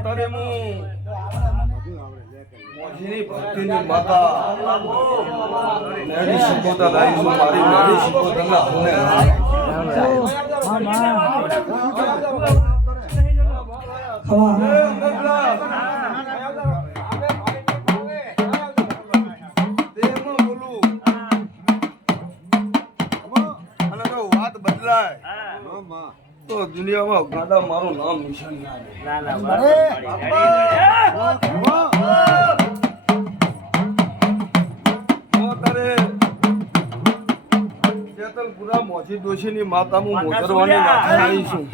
અત્યારે હું મોજીની ભક્તિની માતા મેળી શિકોતર આવી છું. મારી મેળી શિકોતરના હુને વાત બદલાય તો દુનિયામાં ગાડા મારું નામ નિશાન જેતલપુરા મોજી ડોશીની માતા હું મોજરવાની વાછણ આવી છું.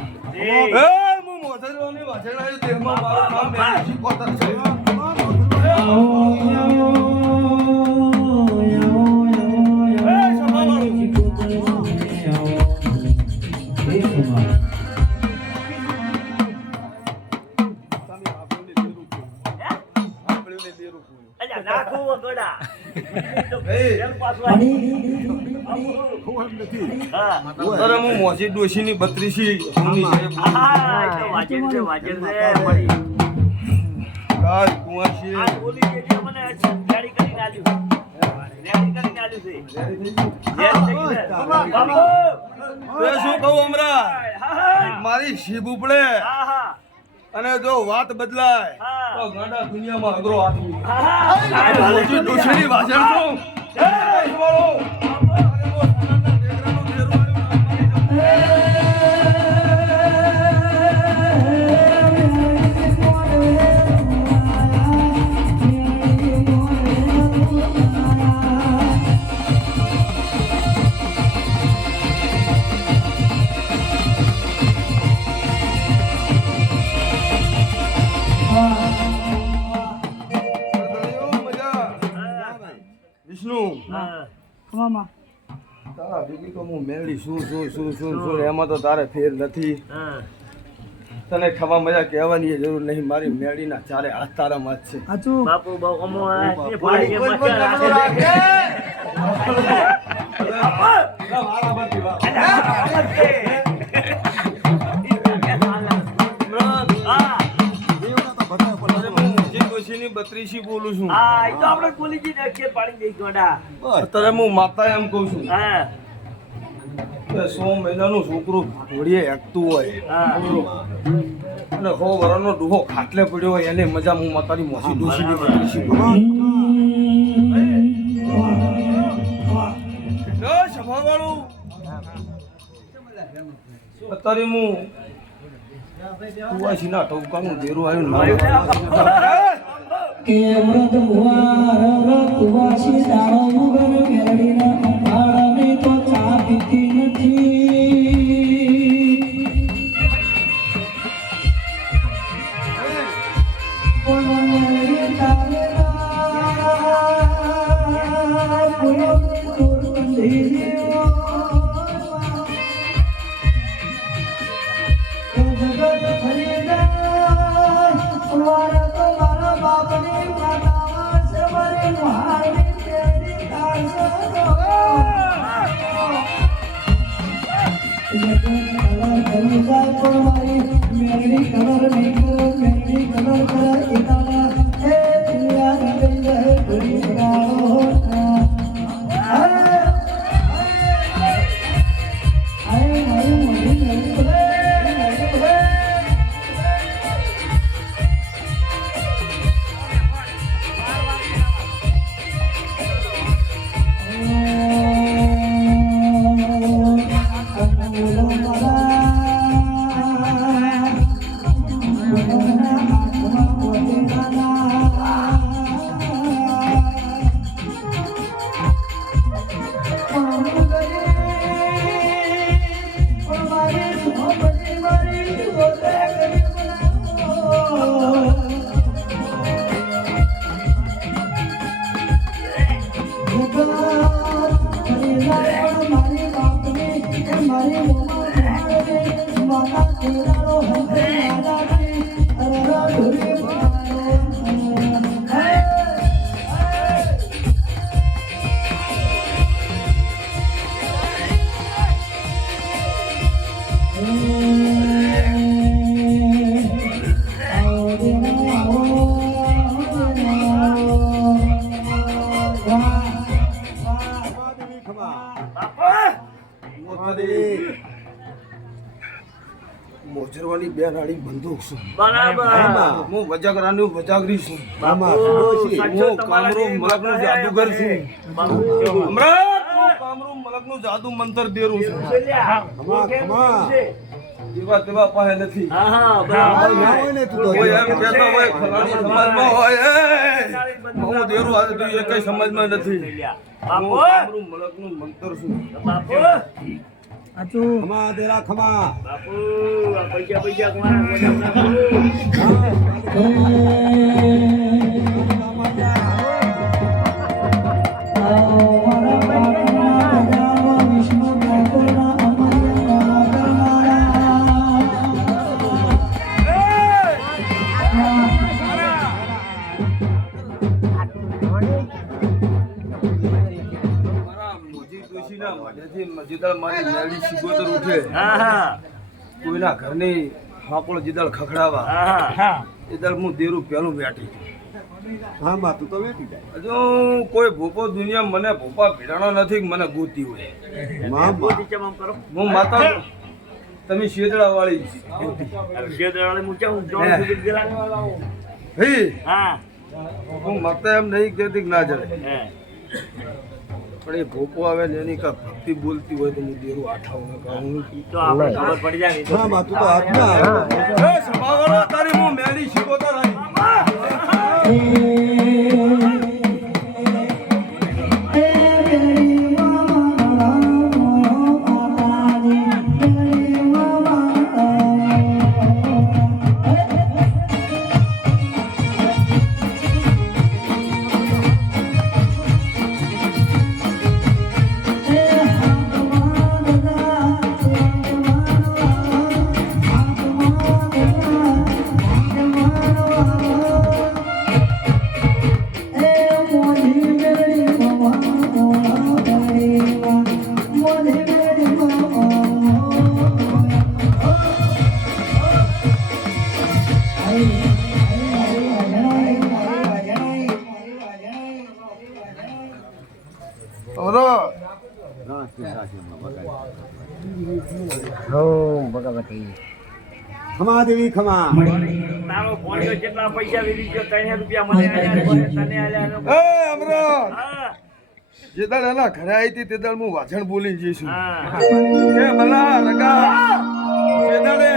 હું મોજરવાની વાછણ આવી દેહમાં મારું નામ મેળી શિકોતર છે. હું મોજી ડોશીની 32 શું કહું હમણાં મારી શીબ ઉપડે અને જો વાત બદલાય તો ગાંડા દુનિયામાં અઘરો આદમી ડોશીની વાછણ છું. વિષ્ણુ તારા ભેગી તો હું મેળી શું એમાં તો તારે ફેર નથી. તને ખવા મજા કહેવાની જરૂર નહીં. મારી મેળીના ચારે હાથ તારામાં જ છે. બાપુ બહુ બત્રીસી બોલું છું. અત્યારે હું માતા એમ કઉ છું 100 મહિનાનું છોકરું ઘોડીએ એકતું હોય અને 100 વર્ષનો ડૂહો ખાટલે પડ્યો હોય એને મજા હું માતાની મોસી ડોશીની બત્રીસી સભાવાળું. અત્યારે હું કુવાસીના ટોકાનું દેરું આવ્યું કે અમૃત મુવાર કુવાસી દાણો મુગર મેરડીના અંબાડાને તો ચા પીતી નથી. બોલો મેરડી તારે બોલો તુર બંધી દેવો જગત ખરીદા મારા તો મારા બાપની માતા સવારે મારી તેરી કાસો કલર કરું જાય પણ મારી મેરડી કલર નહીં કરો મેરડી કલર કરે એકાના એ દુનિયા ગઈ રહે ભરી ગાળો ગોચરવાની બે નાળી બંદૂક છું બરાબર હું વજાગરાનું વજાગરી છું બાપુ સાચો હું તમારા કામરૂ જેવી મલકનું વાત જાદુગર હે. છું બાપુ હમણાં હું કામરૂ મલકનું જાદુ મંતર દેરું છું એવા તેવા પાસે નથી હા હા બરાબર ના હોય ને તું તો કોઈ એમ કહેતો હોય ફલાણી સમાજમાં હોય હું દેરું આજે તું એકેય સમાજમાં નથી હું બાપુ કામરૂ મલકનું મંતર છું બાપુ ખમા તેરા ખમા બાપુ આ પૈસા કોના વિષ્ણુ ઠાકોરના અમર્યા મારા મોજી ડોશીના મોઢેથી મજીદાળ મારી મેળી શિગોતર ઉઠે હા હા કોઈના ઘરની હાપોળ જીદાળ ખખડાવા હા હા એ દાળ હું દેરું પહેલું બેઠી હા માં તું તો વેઠી જાય હજુ કોઈ ભોપો દુનિયા મને ભોપા ભીડાણો નથી કે મને ગોતી હોય માં બોધી ચમ કરો હું માતા તમે શેદડા વાળી શેદરાળે મુચા હું જોન સુધી ગલાને વાળા હું હે હા હું માતા એમ નહીં કહેતી કે ના જડે હે પણ એ ભોપો આવે ને એની કા ભક્તિ બોલતી હોય તો હું દેરું આઠાવું કહું તો આપણે ખબર પડી જાય ને હા માં તું તો હાથમાં આવે એ સભાવાળો તારી હું મેળી શિકોતર આવી ઓરો ખમા દેવી ખમા તારો ફોનનો જેટલા પૈસા વીરી ગયો 3 રૂપિયા મને આલ્યા તને આલ્યા એ અમરત હા જે દાડ એના ઘરે આવી હતી તે દાડ હું વાછણ બોલી જઈશું હા એ ભલા રગા જે દાડે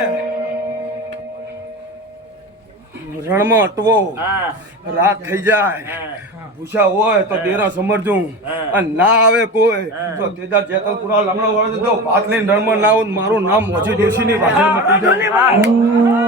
રણમાં અટવો હા રાત થઈ જાય હા ભૂસા હોય તો દેરા સમરજું અને ના આવે કોઈ તો તેદાર જેતલપુરા લમણા વાળો જો ભાત લઈને રણમાં ના આવું મારું નામ મોજી ડોશીની વાછણ મટી જાય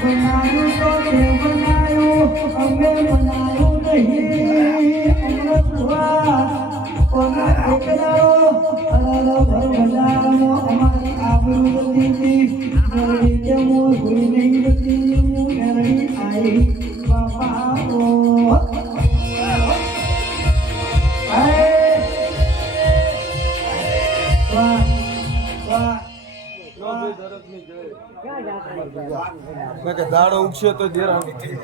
બનાયું તો તે બનાયું અમે બનાયું નહીં અમૃત હુઆ કોના એકલાઓ અલગ ભર બજારનો અમારી આબરૂ દીધી મેરી કે મોર ભૂલી નહીં જતી હું મેરી આઈ બાપા ઓ વાહ વાહ મેં કે દાડો ઉગશે તો દેરા નથી